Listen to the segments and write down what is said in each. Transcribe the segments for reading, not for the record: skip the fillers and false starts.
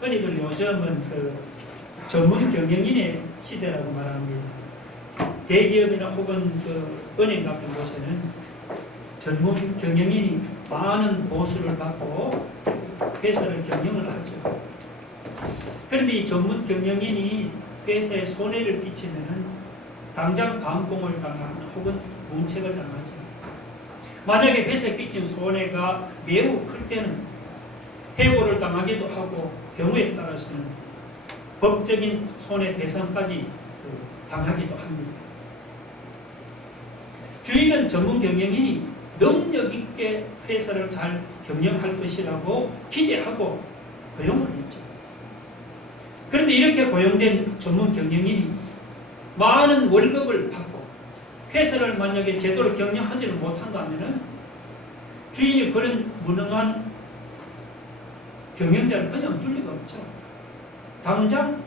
흔히들 요즘은 전문 경영인의 시대라고 말합니다. 대기업이나 혹은 은행 같은 곳에는 전문 경영인이 많은 보수를 받고 회사를 경영을 하죠. 그런데 이 전문 경영인이 회사에 손해를 끼치면은 당장 감봉을 당하거나 혹은 문책을 당하죠. 만약에 회사에 끼친 손해가 매우 클 때는 해고를 당하기도 하고 경우에 따라서는 법적인 손해배상까지 당하기도 합니다. 주인은 전문 경영인이 능력 있게 회사를 잘 경영할 것이라고 기대하고 고용을 했죠. 그런데 이렇게 고용된 전문 경영인이 많은 월급을 받고 회사를 만약에 제대로 경영하지를 못한다면 주인이 그런 무능한 경영자를 그냥 둘 리가 없죠. 당장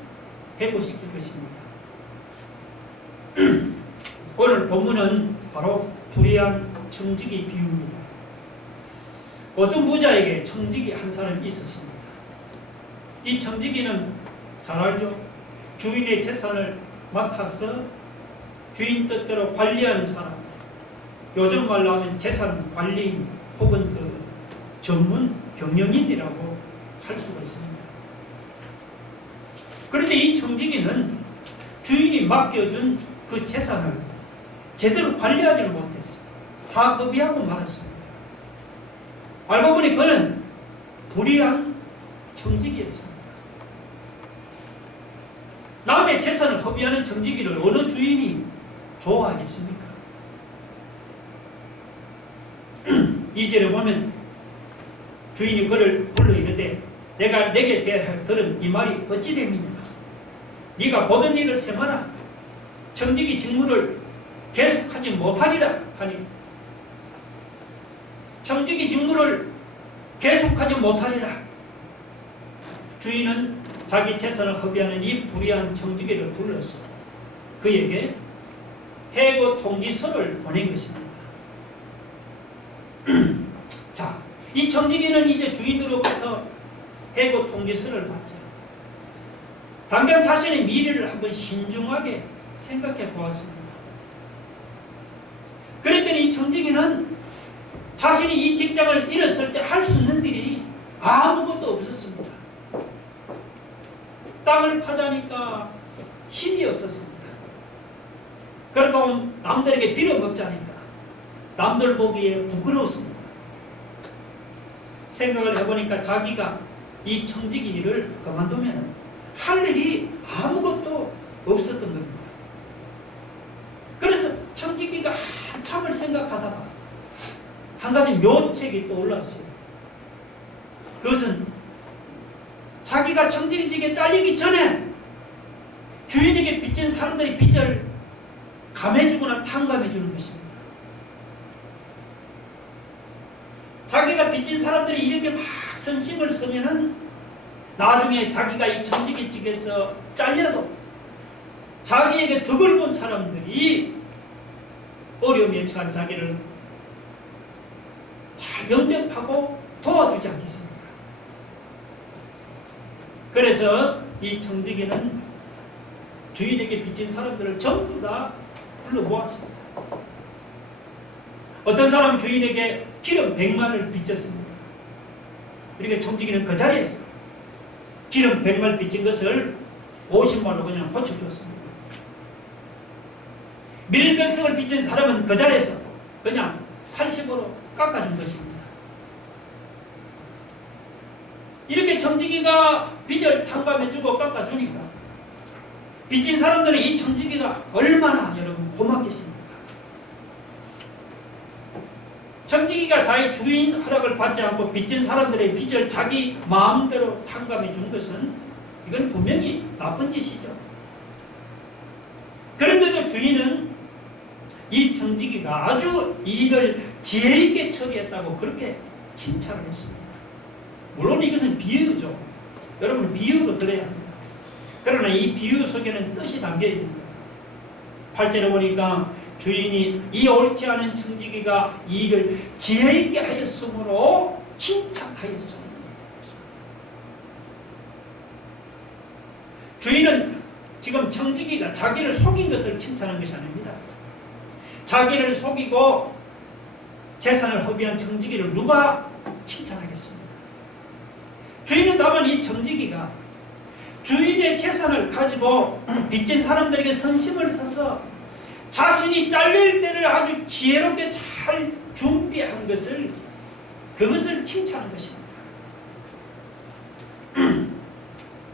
해고시킬 것입니다. 오늘 본문은 바로 불의한 청지기 비유입니다. 어떤 부자에게 청지기 한 사람이 있었습니다. 이 청지기는 잘 알죠. 주인의 재산을 맡아서 주인 뜻대로 관리하는 사람, 요즘 말로 하면 재산 관리인 혹은 전문 경영인이라고 할 수가 있습니다. 그런데 이 청지기는 주인이 맡겨준 그 재산을 제대로 관리하지를 못했어요. 다 허비하고 말았습니다. 알고 보니 그는 불의한 청지기였습니다. 남의 재산을 허비하는 청지기를 어느 주인이 좋아하겠습니까? 2절에 보면 주인이 그를 불러 이르되 내가 내게 대하여 들은 이 말이 어찌 됨이냐? 네가 보던 일을 sem하라. 청지기 직무를 계속하지 못하리라 하니 청지기 직무를 계속하지 못하리라. 주인은 자기 재산을 허비하는 이 불의한 청지기를 불러서 그에게 해고 통지서를 보낸 것입니다. 자, 이 청지기는 이제 주인으로부터 해고 통지서를 받죠. 당장 자신의 미래를 한번 신중하게 생각해 보았습니다. 그랬더니 이 청지기는 자신이 이 직장을 잃었을 때 할 수 있는 일이 아무것도 없었습니다. 땅을 파자니까 힘이 없었습니다. 그렇다고 남들에게 빌어먹자니까 남들 보기에 부끄러웠습니다. 생각을 해보니까 자기가 이 청지기 일을 그만두면 할 일이 아무것도 없었던 겁니다. 그래서 청지기가 한참을 생각하다가 한 가지 묘책이 떠올랐어요. 그것은 자기가 청지기직에 잘리기 전에 주인에게 빚진 사람들의 빚을 감해주거나 탕감해주는 것입니다. 자기가 빚진 사람들이 이렇게 막 선심을 쓰면은 나중에 자기가 이 청지기직에서 잘려도 자기에게 덕을 본 사람들이 어려움에 처한 자기를 잘 영접하고 도와주지 않겠습니까? 그래서 이 청지기는 주인에게 빚진 사람들을 전부 다 불러 모았습니다. 어떤 사람은 주인에게 기름 100만을 빚졌습니다. 그러니까 청지기는 그 자리에서 기름 100만 빚진 것을 50만으로 그냥 고쳐줬습니다. 밀백성을 빚진 사람은 그 자리에서 그냥 80으로 깎아준 것입니다. 이렇게 청지기가 빚을 탕감해주고 깎아주니까 빚진 사람들은 이 청지기가 얼마나 여러분 고맙겠습니까? 청지기가 자기 주인 허락을 받지 않고 빚진 사람들의 빚을 자기 마음대로 탕감해 준 것은 이건 분명히 나쁜 짓이죠. 그런데도 주인은 이 청지기가 아주 이 일을 지혜 있게 처리했다고 그렇게 칭찬을 했습니다. 물론 이것은 비유죠. 여러분 비유로 들어야 합니다. 그러나 이 비유 속에는 뜻이 담겨 있는 거예요. 8절에 보니까 주인이 이 옳지 않은 청지기가 이 일을 지혜 있게 하였으므로 칭찬하였습니다. 주인은 지금 청지기가 자기를 속인 것을 칭찬한 것이 아닙니다. 자기를 속이고 재산을 허비한 청지기를 누가 칭찬하겠습니까? 주인은 다만 이 청지기가 주인의 재산을 가지고 빚진 사람들에게 선심을 써서 자신이 잘릴 때를 아주 지혜롭게 잘 준비한 것을, 그것을 칭찬한 것입니다.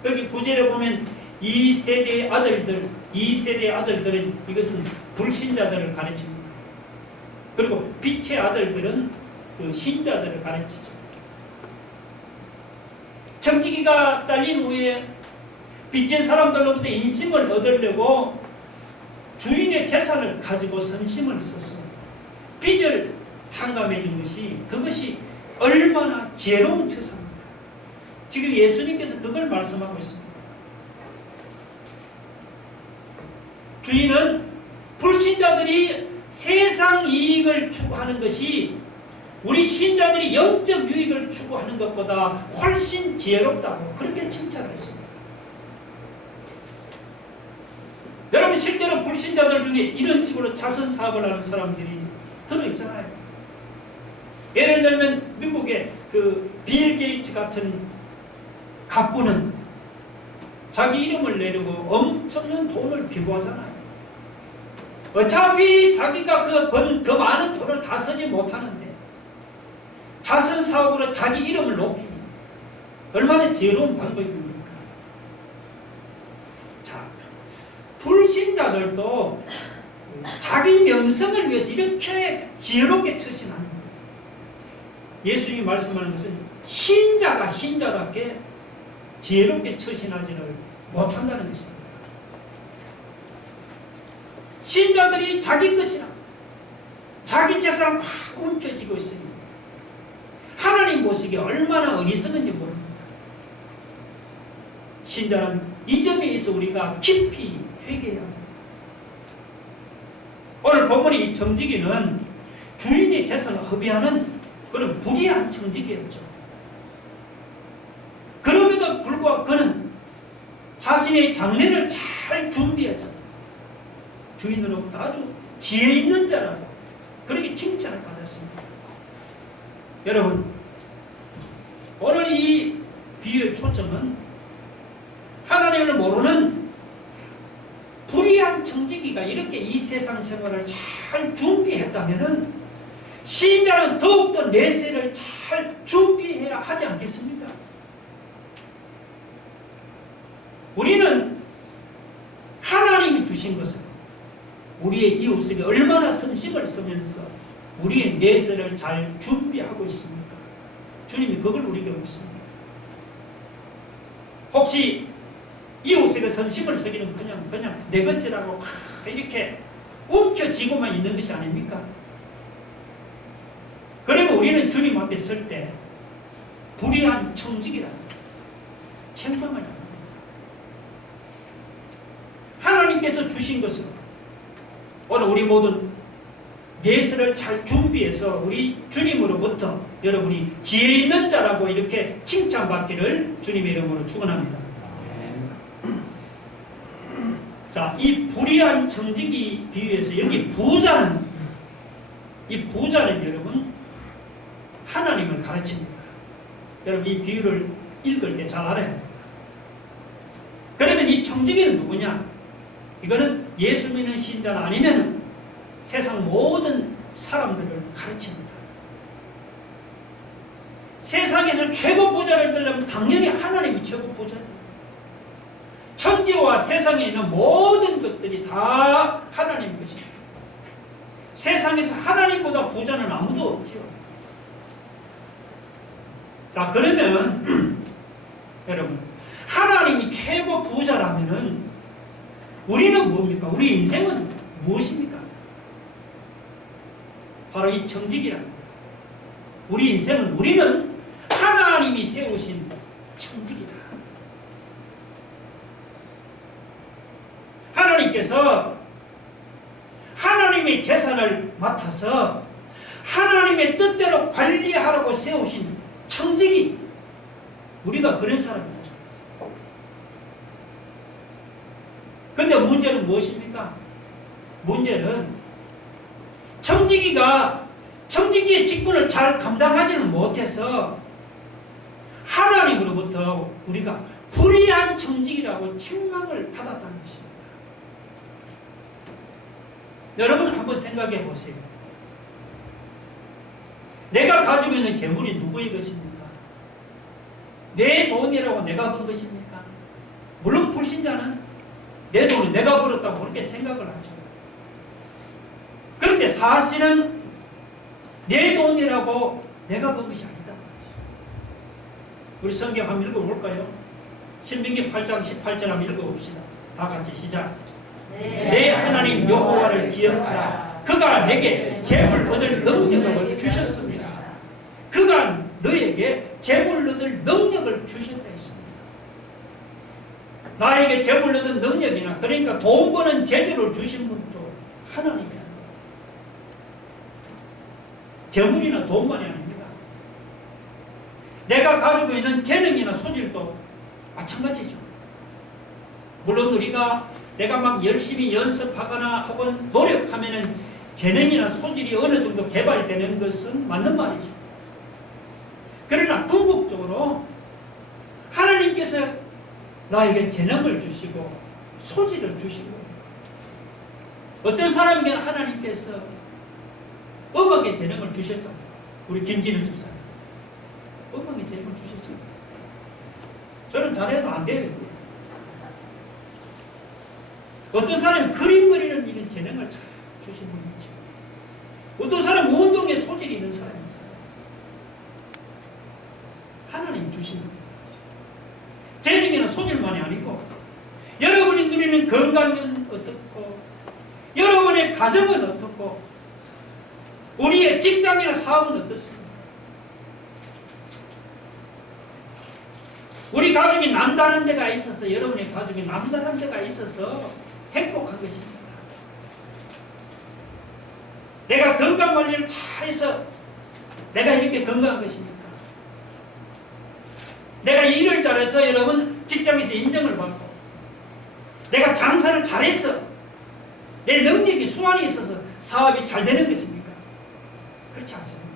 여기 9절에 보면 이 세대의 아들들은 이것은 불신자들을 가르칩니다. 그리고 빛의 아들들은 그 신자들을 가르치죠. 청지기가 잘린 후에 빚진 사람들로부터 인심을 얻으려고 주인의 재산을 가지고 선심을 써서 빚을 탕감해 준 것이, 그것이 얼마나 지혜로운 처사입니다. 지금 예수님께서 그걸 말씀하고 있습니다. 주인은 불신자들이 세상 이익을 추구하는 것이 우리 신자들이 영적 유익을 추구하는 것보다 훨씬 지혜롭다고 그렇게 칭찬을 했습니다. 여러분, 실제로 불신자들 중에 이런 식으로 자선사업을 하는 사람들이 들어있잖아요. 예를 들면 미국의 그 빌 게이츠 같은 갑부는 자기 이름을 내려고 엄청난 돈을 기부하잖아요. 어차피 자기가 그 많은 돈을 다 쓰지 못하는데 자선사업으로 자기 이름을 높이니 얼마나 지혜로운 방법입니까? 자, 불신자들도 자기 명성을 위해서 이렇게 지혜롭게 처신하는 거예요. 예수님이 말씀하는 것은 신자가 신자답게 지혜롭게 처신하지를 못한다는 것입니다. 신자들이 자기 것이라 자기 재산을 확 훔쳐지고 있으니 하나님 보시기에 얼마나 어리석은지 모릅니다. 신자는 이 점에 있어 우리가 깊이 회개해야 합니다. 오늘 본문의 이 청지기는 주인의 재산을 허비하는 그런 불의한 청지기였죠. 그럼에도 불구하고 그는 자신의 장래를 잘 준비해서 주인으로부터 아주 지혜 있는 자라고 그렇게 칭찬을 받았습니다. 여러분, 오늘 이 비유의 초점은 하나님을 모르는 불의한 청지기가 이렇게 이 세상 생활을 잘 준비했다면 신자는 더욱더 내세를 잘 준비해야 하지 않겠습니까? 우리는 하나님이 주신 것을 우리의 이웃에게 얼마나 선심을 쓰면서 우리의 내세를 잘 준비하고 있습니까? 주님이 그걸 우리에게 묻습니다. 혹시 이웃에게 선심을 쓰기는 그냥 내 것이라고 이렇게 움켜쥐고만 있는 것이 아닙니까? 그러면 우리는 주님 앞에 설 때 불의한 청지기라는 책망을 합니다. 하나님께서 주신 것으로 오늘 우리 모든 내세를 잘 준비해서 우리 주님으로부터 여러분이 지혜 있는 자라고 이렇게 칭찬받기를 주님의 이름으로 축원합니다. 자, 이 불의한 청지기 비유에서 여기 부자는 여러분 하나님을 가르칩니다. 여러분 이 비유를 읽을 때 잘 알아야 합니다. 그러면 이 청지기는 누구냐? 이거는 예수 믿는 신자나 아니면 세상 모든 사람들을 가르칩니다. 세상에서 최고 부자를 되려면 당연히 하나님이 최고 부자죠. 천지와 세상에 있는 모든 것들이 다 하나님 것입니다. 세상에서 하나님보다 부자는 아무도 없지요. 자, 그러면 여러분, 하나님이 최고 부자라면은 우리는 뭡니까? 우리 인생은 무엇입니까? 바로 이 청지기랍니다. 우리는 하나님이 세우신 청지기다. 하나님께서 하나님의 재산을 맡아서 하나님의 뜻대로 관리하라고 세우신 청지기, 우리가 그런 사람이죠. 그런데 문제는 무엇입니까? 문제는 청지기의 직분을 잘 감당하지는 못해서 하나님으로부터 우리가 불의한 청지기라고 책망을 받았다는 것입니다. 여러분 한번 생각해 보세요. 내가 가지고 있는 재물이 누구의 것입니까? 내 돈이라고 내가 번 것입니까? 물론 불신자는 내 돈을 내가 벌었다고 그렇게 생각을 하죠. 그런데 사실은 내 돈이라고 내가 번 것이 아니다. 우리 성경 한번 읽어볼까요? 신명기 8장 18절 한번 읽어봅시다. 다 같이 시작. 내 하나님 여호와를 기억하라. 그가 내게 재물 얻을 능력을 주셨습니다. 그가 너에게 재물 얻을 능력을 주셨다 했습니다. 나에게 재물 얻은 능력이나 그러니까 돈 버는 재주를 주신 분도 하나님이야. 재물이나 돈만이 아닙니다. 내가 가지고 있는 재능이나 소질도 마찬가지죠. 물론 내가 막 열심히 연습하거나 혹은 노력하면은 재능이나 소질이 어느 정도 개발되는 것은 맞는 말이죠. 그러나 궁극적으로 하나님께서 나에게 재능을 주시고 소질을 주시고 어떤 사람에게는 하나님께서 음악의 재능을 주셨잖아요. 우리 김진우 집사님 음악의 재능을 주셨잖아요. 저는 잘해도 안 돼요. 어떤 사람은 그림 그리는 이런 재능을 잘 주신 분이 있죠. 어떤 사람은 운동에 소질이 있는 사람이 있잖아요. 하나님 주신 겁니다. 재능이나 소질만이 아니고 여러분이 누리는 건강은 어떻고 여러분의 가정은 어떻고 우리의 직장이나 사업은 어떻습니까? 우리 가족이 남다른 데가 있어서 여러분의 가족이 남다른 데가 있어서 행복한 것입니다. 내가 건강관리를 잘해서 내가 이렇게 건강한 것입니까? 내가 일을 잘해서 여러분 직장에서 인정을 받고 내가 장사를 잘해서 내 능력이 수완이 있어서 사업이 잘 되는 것입니까? 그렇지 않습니다.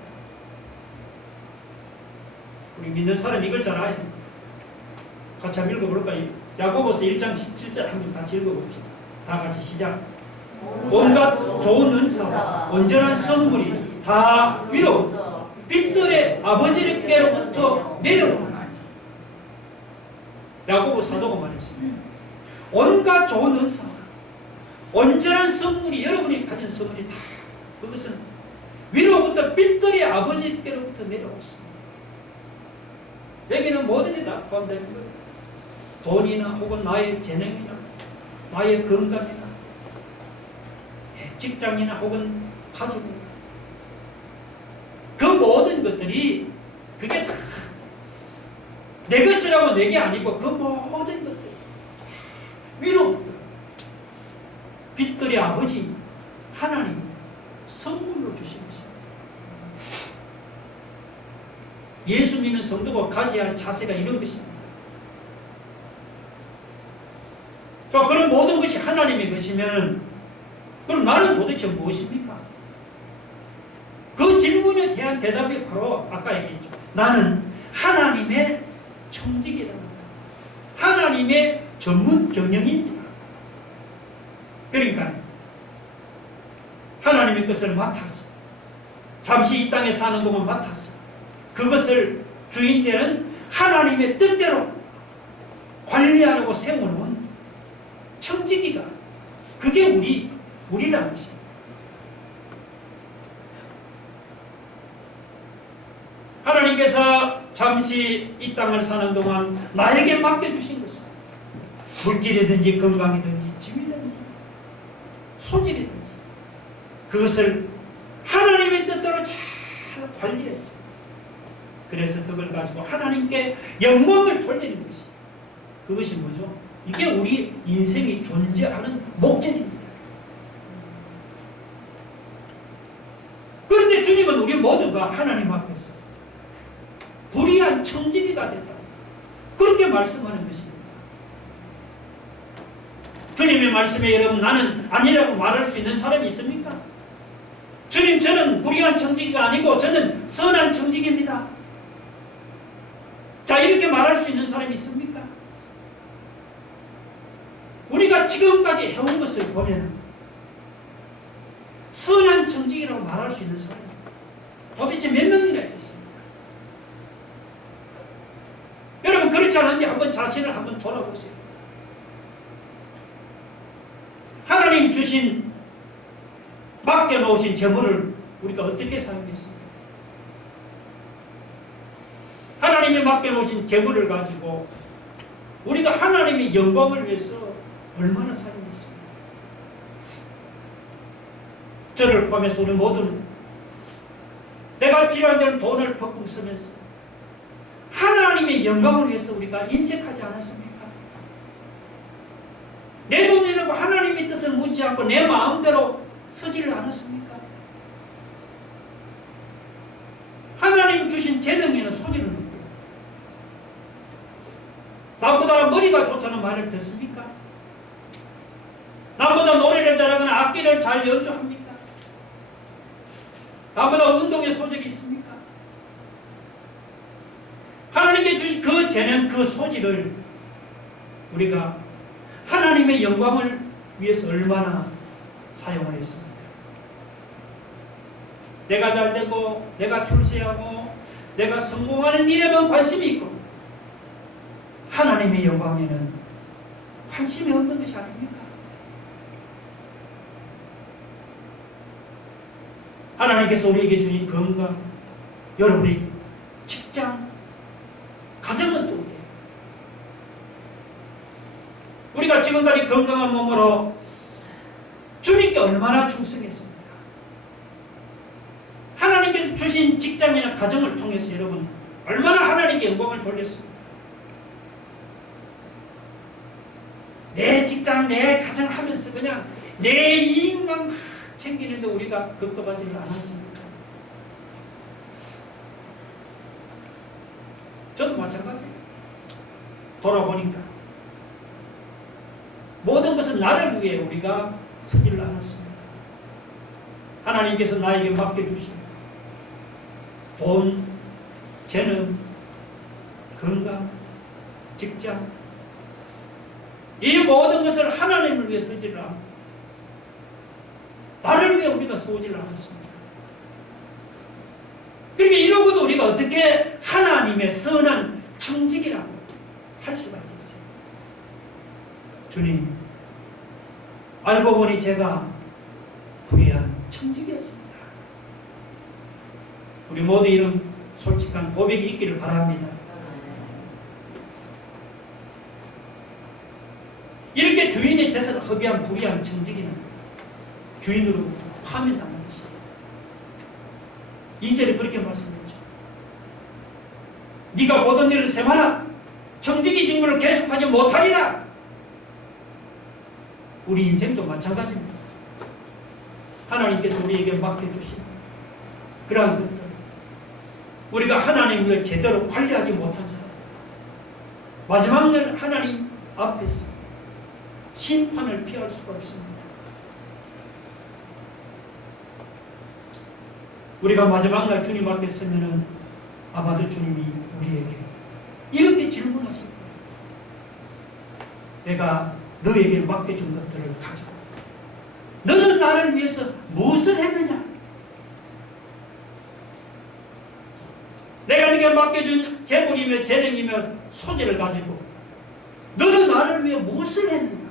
우리 믿는 사람 이걸 잘 알아요. 같이 한번 읽어볼까요? 야고보서 1장 17절 한번 같이 읽어봅시다. 다 같이 시작. 온갖 좋은 은사와 온전한 선물이 다 위로 빛들의 아버지께로부터 내려오나니. 야고보 사도가 말했습니다. 온갖 좋은 은사와 온전한 선물이 여러분이 가진 선물이 다 그것은 위로부터 빛들의 아버지께로부터 내려왔습니다. 여기는 모든 게 다 포함되는 거예요. 돈이나 혹은 나의 재능이나 나의 건강이나 직장이나 혹은 가족이나 그 모든 것들이 그게 다 내 것이라고 내 게 아니고 그 모든 것들이 위로부터 빛들의 아버지 하나님 선물로 주신 것입니다. 예수 믿는 성도가 가져야 할 자세가 이런 것입니다. 자, 그런 모든 것이 하나님의 것이면 그럼 나는 도대체 무엇입니까? 그 질문에 대한 대답이 바로 아까 얘기했죠. 나는 하나님의 청직이라는 거예요. 하나님의 전문 경영인이다. 그러니까 하나님의 것을 맡았어. 잠시 이 땅에 사는 동안 맡았어. 그것을 주인되는 하나님의 뜻대로 관리하려고 세워놓은 청지기가 그게 우리라는 것입니다. 하나님께서 잠시 이 땅을 사는 동안 나에게 맡겨주신 것은 물질이든지 건강이든지 지위든지 소질이든지 그것을 하나님의 뜻대로 잘 관리했어요. 그래서 그걸 가지고 하나님께 영광을 돌리는 것이 그것이 뭐죠? 이게 우리 인생이 존재하는 목적입니다. 그런데 주님은 우리 모두가 하나님 앞에서 불의한 청지기가 됐다. 그렇게 말씀하는 것입니다. 주님의 말씀에 여러분 나는 아니라고 말할 수 있는 사람이 있습니까? 주님, 저는 불의한 청지기가 아니고 저는 선한 청지기입니다. 자, 이렇게 말할 수 있는 사람이 있습니까? 우리가 지금까지 해온 것을 보면 선한 청지기라고 말할 수 있는 사람이 도대체 몇 명이나 있겠습니까? 여러분, 그렇지 않은지 한번 자신을 한번 돌아보세요. 하나님 주신 맡겨놓으신 재물을 우리가 어떻게 사용했습니까? 하나님이 맡겨놓으신 재물을 가지고 우리가 하나님의 영광을 위해서 얼마나 사용했습니까? 저를 포함해서 우리 모두는 내가 필요한 데는 돈을 펑펑 쓰면서 하나님의 영광을 위해서 우리가 인색하지 않았습니까? 내 돈 내놓고 하나님의 뜻을 묻지 않고 내 마음대로 서지를 않았습니까? 하나님 주신 재능에는 소질을 넣고 나보다 머리가 좋다는 말을 듣습니까? 나보다 노래를 잘하거나 악기를 잘 연주합니까? 나보다 운동에 소질이 있습니까? 하나님께 주신 그 재능, 그 소질을 우리가 하나님의 영광을 위해서 얼마나 사용을 했습니까? 내가 잘되고 내가 출세하고 내가 성공하는 일에만 관심이 있고 하나님의 영광에는 관심이 없는 것이 아닙니까? 하나님께서 우리에게 주신 건강, 여러분의 직장, 가정은 또 그래요. 우리가 지금까지 건강한 몸으로 주님께 얼마나 충성했습니까? 하나님께서 주신 직장이나 가정을 통해서 여러분 얼마나 하나님께 영광을 돌렸습니까? 내 직장, 내 가정 하면서 그냥 내 이익만 챙기는데 우리가 급급하지는 않았습니까? 저도 마찬가지예요. 돌아보니까 모든 것은 나를 위해 우리가 서지를 않았습니다. 하나님께서 나에게 맡겨주신 돈, 재능, 건강, 직장 이 모든 것을 하나님을 위해 서지를 않고 나를 위해 우리가 서지를 않았습니다. 그러니까 이러고도 우리가 어떻게 하나님의 선한 청직이라고 할 수가 있겠어요? 주님, 알고 보니 제가 불의한 청직이었습니다. 우리 모두 이런 솔직한 고백이 있기를 바랍니다. 이렇게 주인의 재산을 허비한 불의한 청직이는 주인으로부터 파면당한 것입니다. 2절에 그렇게 말씀했죠. 네가 모든 일을 세마라. 청지기 직무를 계속하지 못하리라. 우리 인생도 마찬가지입니다. 하나님께서 우리에게 맡겨주신 그러한 것들 우리가 하나님을 제대로 관리하지 못한 사람 마지막 날 하나님 앞에서 심판을 피할 수가 없습니다. 우리가 마지막 날 주님 앞에 서면은 아마도 주님이 우리에게 이렇게 질문하실 거예요. 내가 너에게 맡겨준 것들을 가지고 너는 나를 위해서 무엇을 했느냐? 내가 네게 맡겨준 재물이며 재능이며 소재를 가지고 너는 나를 위해 무엇을 했느냐?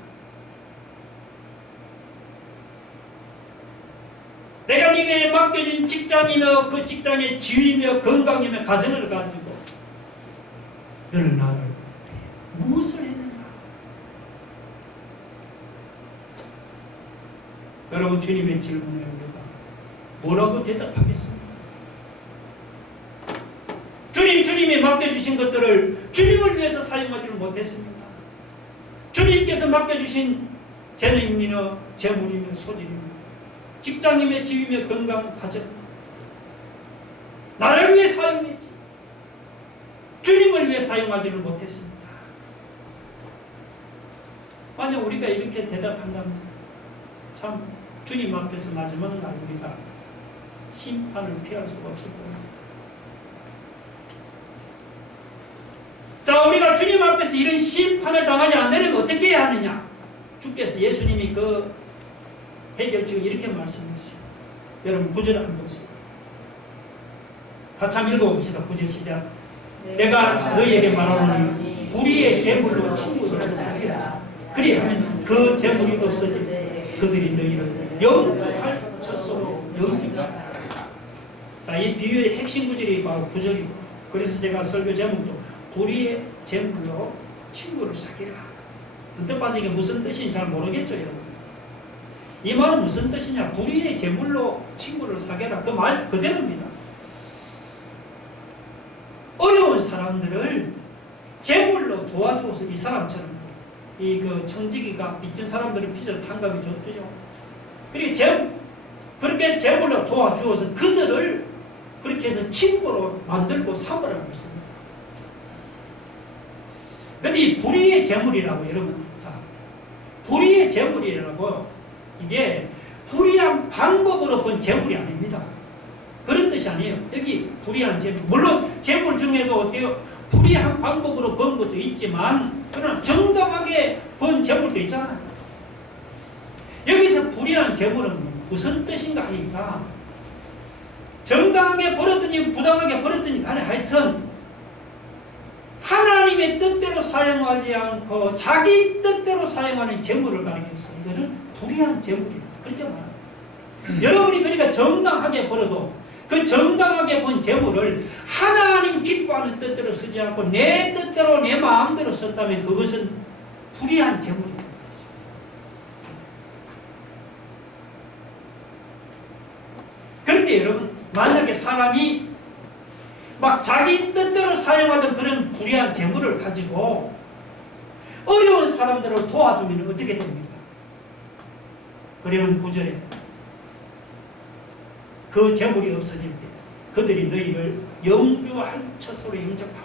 내가 네게 맡겨진 직장이며 그 직장의 지위며 건강이며 가정을 가지고 너는 나를 무엇을 했는가? 여러분 주님의 질문에 우리가 뭐라고 대답하겠습니까? 주님이 맡겨주신 것들을 주님을 위해서 사용하지를 못했습니다. 주님께서 맡겨주신 재능이며 재물이며 소질이며 직장이며 지위며 건강 가정 나를 위해 사용했지 주님을 위해 사용하지를 못했습니다. 만약 우리가 이렇게 대답한다면 참 주님 앞에서 마지막 날 우리가 심판을 피할 수가 없을 겁니다. 자, 우리가 주님 앞에서 이런 심판을 당하지 않으려면 어떻게 해야 하느냐? 주께서 예수님이 그 해결책을 이렇게 말씀했어요. 여러분 9절 한번 보세요. 같이 한번 읽어봅시다. 9절 시작. 내가 너희에게 말하노니 불의의 제물로 친구들을 사귀라. 그리하면 그 제물이 없어질 때 그들이 너희를 영주할 처소로 영접하라. 자, 이 비유의 핵심 구절이 바로 9절이고, 그래서 제가 설교 제목도 불의의 제물로 친구를 사귀라. 언뜻 봐서 이게 무슨 뜻인지 잘 모르겠죠, 여러분. 이 말은 무슨 뜻이냐? 불의의 제물로 친구를 사귀라. 그 말 그대로입니다. 어려운 사람들을 제물로 도와주어서 이 사람처럼 이 그 청지기가 빚진 사람들의 빚을 탕감해 줬죠. 그렇게 제물로 도와주어서 그들을 그렇게 해서 친구로 만들고 삼으라고 했습니다. 그런데 이 불의의 제물이라고 여러분, 자, 불의의 제물이라고 이게 불의한 방법으로 본 제물이 아닙니다. 그런 뜻이 아니에요. 여기 불의한 제물, 물론 제물 중에도 어때요? 불의한 방법으로 번 것도 있지만 그러나 정당하게 번 제물도 있잖아요. 여기서 불의한 제물은 무슨 뜻인가 하니까 정당하게 벌었더니 부당하게 벌었더니 간에 하여튼 하나님의 뜻대로 사용하지 않고 자기 뜻대로 사용하는 제물을 가리켰어요. 이거는 불의한 제물이다. 그렇게 말합니다. 여러분이 그러니까 정당하게 벌어도 그 정당하게 본 제물을 하나님 기뻐하는 뜻대로 쓰지 않고 내 뜻대로 내 마음대로 썼다면 그것은 불의한 제물입니다. 그런데 여러분, 만약에 사람이 막 자기 뜻대로 사용하던 그런 불의한 재물을 가지고 어려운 사람들을 도와주면 어떻게 됩니까? 그러면 9절에 그 재물이 없어질 때 그들이 너희를 영주할 처소로 영접한다.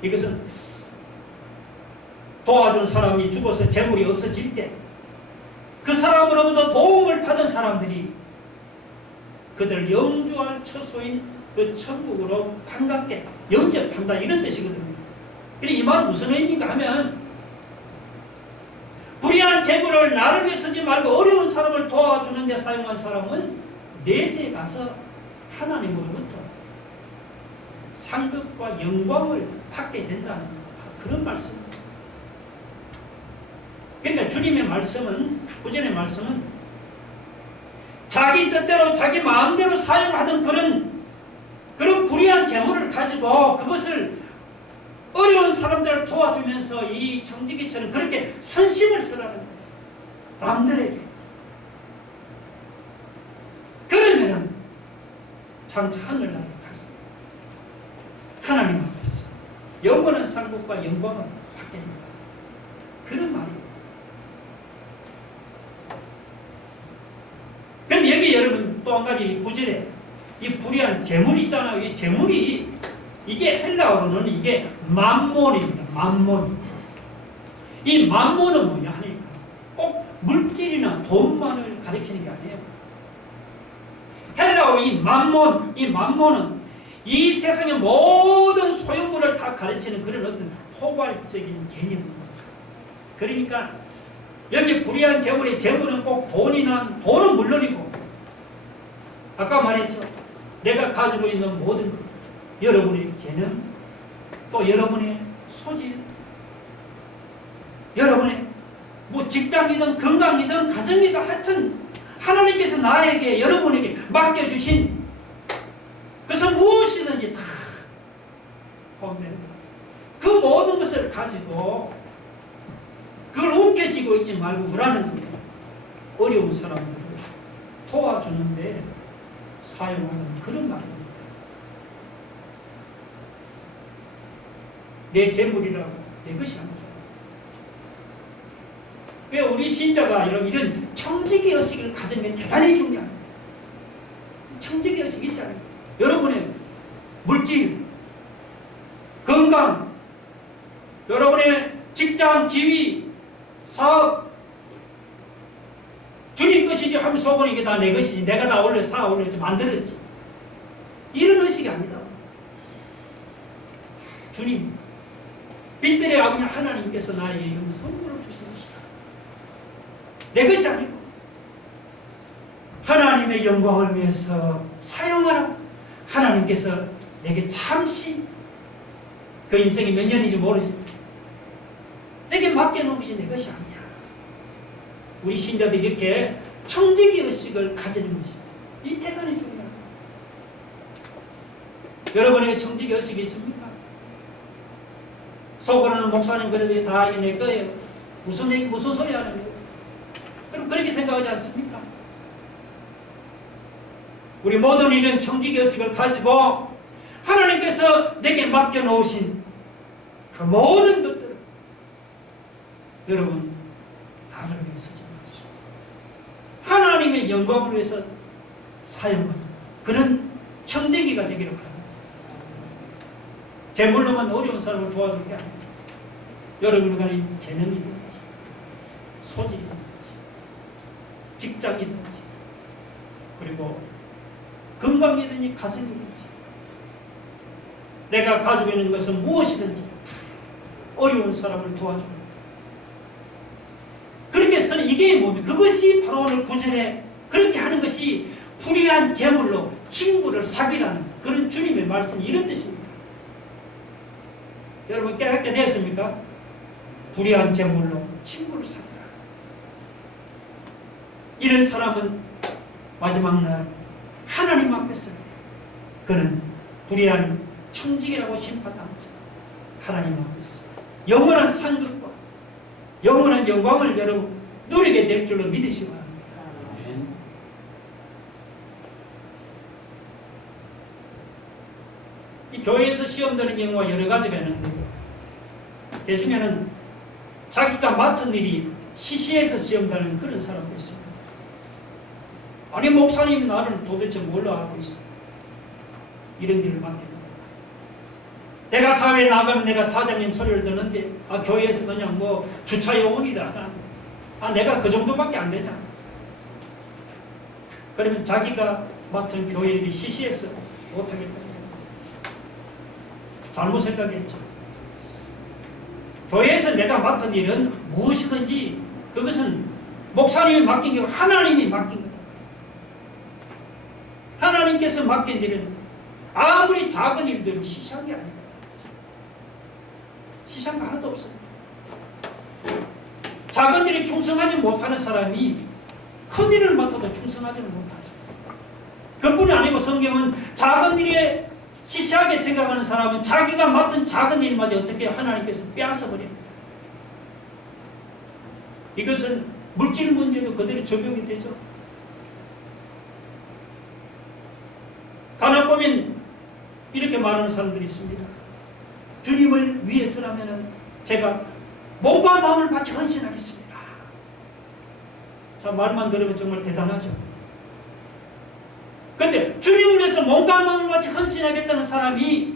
이것은 도와준 사람이 죽어서 재물이 없어질 때 그 사람으로부터 도움을 받은 사람들이 그들을 영주할 처소인 그 천국으로 반갑게 영접한다, 이런 뜻이거든요. 그런데 이 말은 무슨 의미인가 하면 불의한 재물을 나를 위해 쓰지 말고 어려운 사람을 도와주는 데 사용한 사람은 내세에 가서 하나님으로부터 상급과 영광을 받게 된다는 그런 말씀입니다. 그러니까 주님의 말씀은, 구전의 말씀은 자기 뜻대로 자기 마음대로 사용하던 그런 불의한 재물을 가지고 그것을 어려운 사람들을 도와주면서 이 청지기처럼 그렇게 선심을 쓰라는 거예요. 남들에게. 그러면은 참 하늘나라에 가서 하나님 앞에서 영원한 상급과 영광을 받게 된다. 그런 말이에요. 그런데 여기 여러분 또 한 가지 구절에 이 불의한 재물이 있잖아요. 이 재물이 이게 헬라어로는 이게 맘몬입니다. 맘몬. 이 맘몬은 뭐냐 하니까 꼭 물질이나 돈만을 가리키는 게 아니에요. 헬라어 이 맘몬은 이 세상의 모든 소유물을 다 가르치는 그런 어떤 포괄적인 개념입니다. 그러니까 여기 불의한 재물의 재물은 꼭 돈은 물론이고 아까 말했죠. 내가 가지고 있는 모든 것, 여러분의 재능, 또 여러분의 소질, 여러분의 뭐 직장이든 건강이든 가정이든 하여튼 하나님께서 나에게 여러분에게 맡겨주신 그것은 무엇이든지 다 포함되는 거예요. 그 모든 것을 가지고 그걸 움켜쥐고 있지 말고 뭐라는 겁니다. 어려운 사람들을 도와주는데 사용하는 그런 말입니다. 내 재물이라고 내 것이 아니죠. 왜 우리 신자가 이런 청지기 의식을 가지는 게 대단히 중요합니다. 청지기 의식이 있어야 합니다. 여러분의 물질, 건강, 여러분의 직장, 지위, 사업, 주님 것이지 하면 속으로 이게 다 내 것이지, 내가 다 원래 쌓아 올렸지, 만들었지. 이런 의식이 아니다. 주님, 빛들의 아버지 하나님께서 나에게 이런 선물을 주신 것이다. 내 것이 아니고 하나님의 영광을 위해서 사용하라. 하나님께서 내게 잠시, 그 인생이 몇 년인지 모르지, 내게 맡겨놓은 것이 내 것이 아니야. 우리 신자들이 이렇게 청지기 의식을 가지는 것이, 이 대단히 중요합니다. 여러분에게 청지기 의식이 있습니까? 속으로는 목사님 그래도 다 이게 내 거예요. 무슨 소리 하는 거예요? 그럼 그렇게 생각하지 않습니까? 우리 모든 이런 청지기 의식을 가지고 하나님께서 내게 맡겨놓으신 그 모든 것들을 여러분 나를 위해 쓰지 마시고 하나님의 영광을 위해서 사용하는 그런 청지기가 되기를 바랍니다. 재물로만 어려운 사람을 도와줄 게 아닙니다. 여러분 간에 재능이든지 소질이든지 직장이든지 그리고 건강이든지 가정이든지 내가 가지고 있는 것은 무엇이든지 어려운 사람을 도와주는, 그렇게 해서 이게 뭡니까? 그것이 바로 오늘 9절에 그렇게 하는 것이 불의한 재물로 친구를 사귀라는 그런 주님의 말씀이 이런 뜻입니다. 여러분 깨닫게 되었습니까? 불의한 재물로 친구를 사귀라. 이런 사람은 마지막 날 하나님 앞에서 그는 불의한 청지기라고 심판당하죠. 하나님 앞에서 영원한 상급과 영원한 영광을 여러분 누리게 될 줄로 믿으시기 바랍니다. 이 교회에서 시험 드는 경우가 여러 가지가 있는데 그 중에는 자기가 맡은 일이 시시해서 시험 드는 그런 사람도 있습니다. 아니 목사님이 나를 도대체 뭘로 알고 있어? 이런 일을 맡깁니다. 내가 사회에 나가면 내가 사장님 소리를 듣는데 교회에서 그냥 뭐 주차 요원이다. 내가 그 정도밖에 안 되냐? 그러면서 자기가 맡은 교회 일이 시시해서 못하겠다. 잘못 생각했죠. 교회에서 내가 맡은 일은 무엇이든지 그것은 목사님이 맡긴 게 아니고 하나님이 맡긴 거다. 하나님께서 맡긴 일은 아무리 작은 일도 시시한 게 아니다. 시시한 거 하나도 없습니다. 작은 일에 충성하지 못하는 사람이 큰 일을 맡아도 충성하지는 못하죠. 그뿐이 아니고 성경은 작은 일에 시시하게 생각하는 사람은 자기가 맡은 작은 일마저 어떻게 하나님께서 빼앗아 버립니다. 이것은 물질 문제도 그대로 적용이 되죠. 간혹 보면 이렇게 말하는 사람들이 있습니다. 주님을 위해서라면 제가 몸과 마음을 바쳐 헌신하겠습니다. 자, 말만 들으면 정말 대단하죠. 그런데 주님을 위해서 몸과 마음을 바쳐 헌신하겠다는 사람이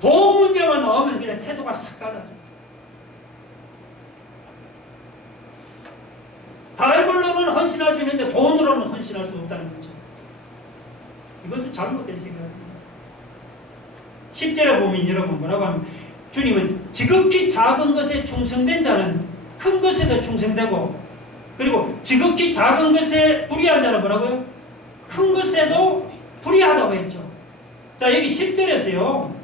돈 문제만 나오면 그냥 태도가 싹 달라져요. 다른 걸로는 헌신할 수 있는데 돈으로는 헌신할 수 없다는 거죠. 이것도 잘못된 생각입니다. 10절에 보면 여러분 뭐라고 하면 주님은 지극히 작은 것에 충성된 자는 큰 것에도 충성되고 그리고 지극히 작은 것에 불의한 자는 뭐라고요? 큰 것에도 불의하다고 했죠. 자, 여기 10절에서요.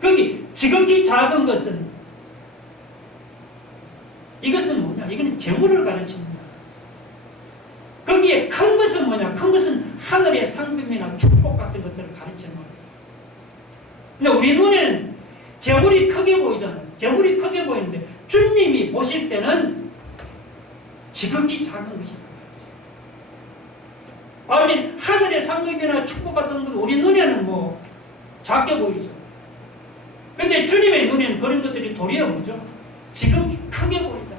거기 지극히 작은 것은 이것은 뭐냐? 이거는 재물을 가르칩니다. 거기에 큰 것은 뭐냐? 큰 것은 하늘의 상급이나 축복 같은 것들을 가르치는 거예요. 근데 우리 눈에는 재물이 크게 보이잖아요. 재물이 크게 보이는데 주님이 보실 때는 지극히 작은 것이다. 아멘. 하늘의 상급이나 축복 같은 것 우리 눈에는 뭐 작게 보이죠. 근데 주님의 눈에는 그런 것들이 도리어 뭐죠? 지극히 크게 보인다.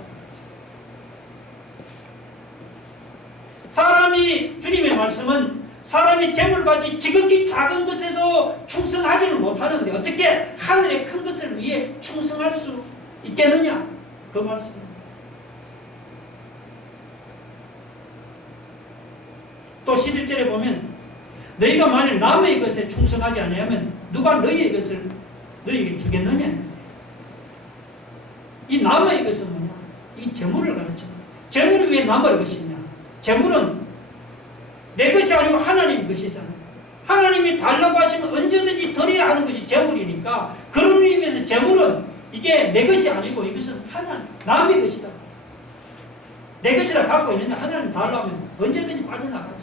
사람이 주님의 말씀은 사람이 재물같이 지극히 작은 것에도 충성하지는 못하는데 어떻게 하늘의 큰 것을 위해 충성할 수 있겠느냐? 그 말씀입니다. 또 11절에 보면 너희가 만일 남의 것에 충성하지 아니하면 누가 너희의 것을 너희에게 주겠느냐. 이 남의 것은 뭐냐? 이 재물을 가르칩니다. 재물이 왜 남의 것이냐? 재물은 내 것이 아니고 하나님의 것이잖아요. 하나님이 달라고 하시면 언제든지 드려야 하는 것이 재물이니까 그런 의미에서 재물은 이게 내 것이 아니고 이것은 하나님, 남의 것이다. 내 것이라 갖고 있는데 하나님 달라면 언제든지 빠져나가죠.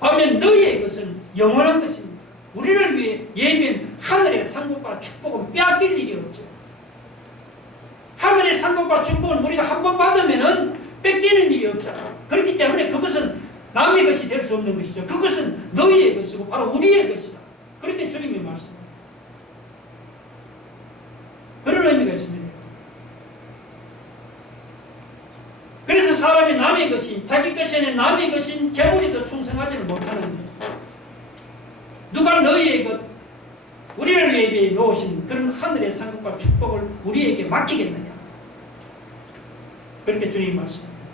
반면 너희의 것은 영원한 것입니다. 우리를 위해 예비한 하늘의 상급과 축복은 빼앗길 일이 없죠. 하늘의 상급과 축복은 우리가 한번 받으면은 뺏기는 일이 없잖아. 그렇기 때문에 그것은 남의 것이 될 수 없는 것이죠. 그것은 너희의 것이고 바로 우리의 것이다. 그렇게 주님이 말씀합니다. 그런 의미가 있습니다. 그래서 사람이 남의 것인, 자기 것이 아닌 남의 것인 재물에도 충성하지를 못하는데 누가 너희의 것, 우리를 위해 놓으신 그런 하늘의 상급과 축복을 우리에게 맡기겠느냐. 그렇게 주님이 말씀합니다.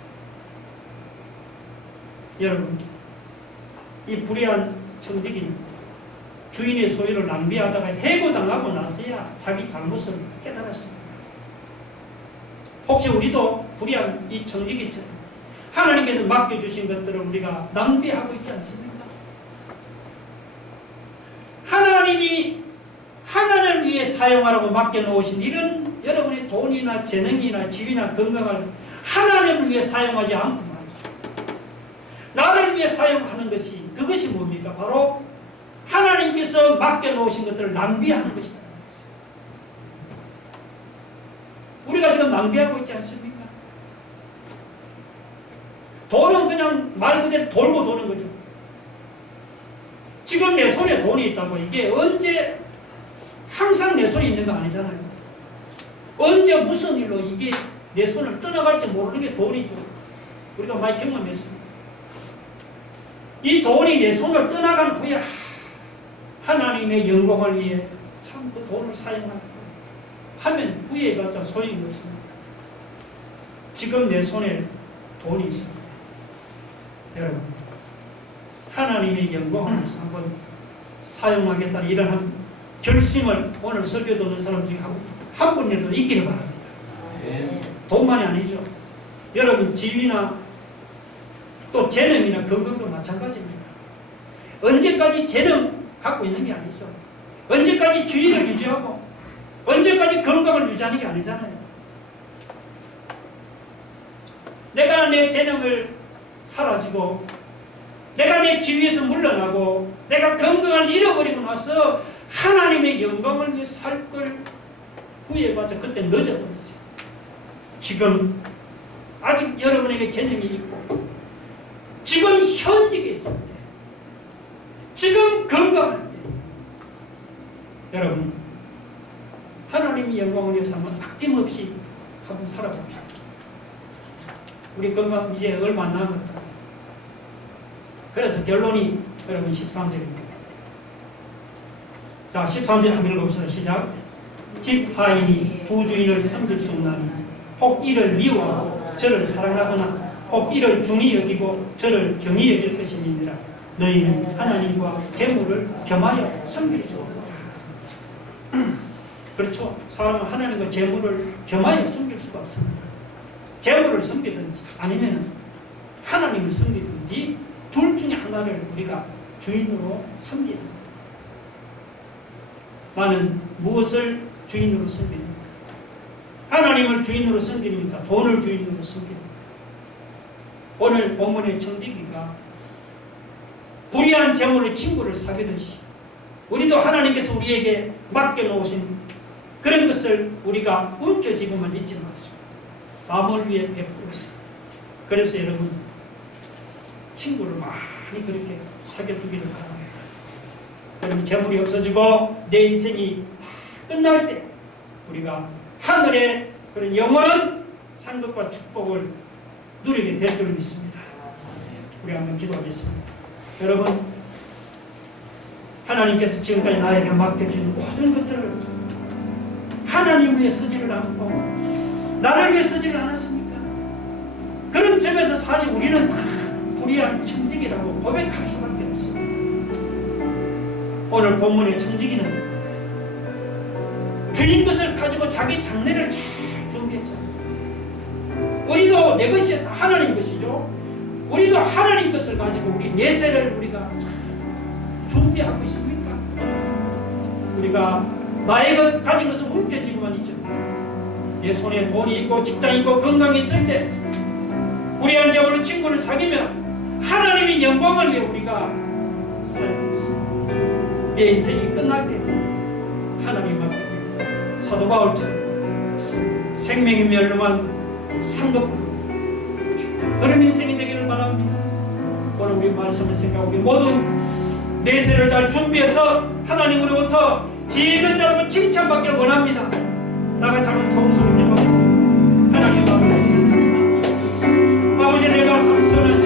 여러분, 이 불의한 청직인 주인의 소유를 낭비하다가 해고당하고 나서야 자기 잘못을 깨달았습니다. 혹시 우리도 불의한 이 청지기처럼 하나님께서 맡겨주신 것들을 우리가 낭비하고 있지 않습니까? 하나님이 하나님을 위해 사용하라고 맡겨놓으신 일은 여러분의 돈이나 재능이나 지위나 건강을 하나님을 위해 사용하지 않고 말이죠. 나를 위해 사용하는 것이 그것이 뭡니까? 바로 하나님께서 맡겨놓으신 것들을 낭비하는 것이다. 우리가 지금 낭비하고 있지 않습니까? 돈은 그냥 말 그대로 돌고 도는 거죠. 지금 내 손에 돈이 있다고 이게 언제 항상 내 손에 있는 거 아니잖아요. 언제 무슨 일로 이게 내 손을 떠나갈지 모르는 게 돈이죠. 우리가 많이 경험했습니다. 이 돈이 내 손을 떠나간 후에 하나님의 영광을 위해 참 그 돈을 하면 후회해봤자 소용이 없습니다. 지금 내 손에 돈이 있습니다. 여러분, 하나님의 영광을 위해서 한번 사용하겠다는 이러한 결심을 오늘 설교 듣는 사람 중에 한 분이라도 있기를 바랍니다. 돈만이 아니죠. 여러분 지위나 또 재능이나 건강도 마찬가지입니다. 언제까지 재능 갖고 있는 게 아니죠. 언제까지 주의를 유지하고 언제까지 건강을 유지하는 게 아니잖아요. 내가 내 재능을 사라지고 내가 내 지위에서 물러나고 내가 건강을 잃어버리고 나서 하나님의 영광을 위해 살 걸 후회해봤자 그때 늦어버렸어요. 지금 아직 여러분에게 재능이 있고 지금 현직에 있을 때 지금 건강할 때 여러분 하나님의 영광을 위해서 한번 아낌없이 한번 살아봅시다. 우리 건강 이제 얼마 안 남았잖아요. 그래서 결론이 여러분 13절입니다. 자, 13절 한번 읽어봅시다. 시작. 집 하인이 두 주인을 섬길 수 없나니 혹 이를 미워하고 저를 사랑하거나 혹 이를 중히 여기고 저를 경히 여길 것임이니라. 너희는 하나님과 재물을 겸하여 섬길 수 없다. 그렇죠. 사람은 하나님과 재물을 겸하여 섬길 수가 없습니다. 재물을 섬기든지 아니면 하나님을 섬기든지 둘 중에 하나를 우리가 주인으로 섬겨야 합니다. 나는 무엇을 주인으로 섬깁니까? 하나님을 주인으로 섬깁니까? 돈을 주인으로 섬깁니까? 오늘 본문의 청지기가 불의한 재물의 친구를 사귀듯이 우리도 하나님께서 우리에게 맡겨놓으신 그런 것을 우리가 움켜쥐고만 있지 않습니다. 남을 위해 베풀었어요. 그래서 여러분 친구를 많이 그렇게 사귀어두기를 바랍니다. 그러면 재물이 없어지고 내 인생이 다 끝날 때 우리가 하늘의 그런 영원한 상급과 축복을 누리게 될 줄 믿습니다. 우리 한번 기도하겠습니다. 여러분, 하나님께서 지금까지 나에게 맡겨준 모든 것들을 하나님 하나님을 위해 서지를 않고 나를 위해 서지를 않았습니까? 그런 점에서 사실 우리는 다 불의한 청지기라고 고백할 수밖에 없습니다. 오늘 본문의 청지기는 주인 것을 가지고 자기 장례를 잘 준비했잖아요. 우리도 내 것이 하나님 것이죠. 우리도 하나님 것을 가지고 우리 내세를 우리가 잘 준비하고 있습니까? 우리가 나의 것 가진 것은 움켜쥐고만 있죠. 내 손에 돈이 있고 직장이 있고 건강이 있을 때 불의한 자보는 친구를 사귀면 하나님의 영광을 위해 우리가 살아가고 있습니다. 내 인생이 끝날 때 하나님 앞에 사도 바울처럼 생명이 멸망한 상급 그런 인생이 되기를 바랍니다. 오늘 우리 말씀을 생각하고 우리 모든 내세를 잘 준비해서 하나님으로부터 지혜 있는 자라고 칭찬받기를 원합니다. 나같이 한번 통성을 기도하겠습니다. 하나님 아버지 내가 삼선한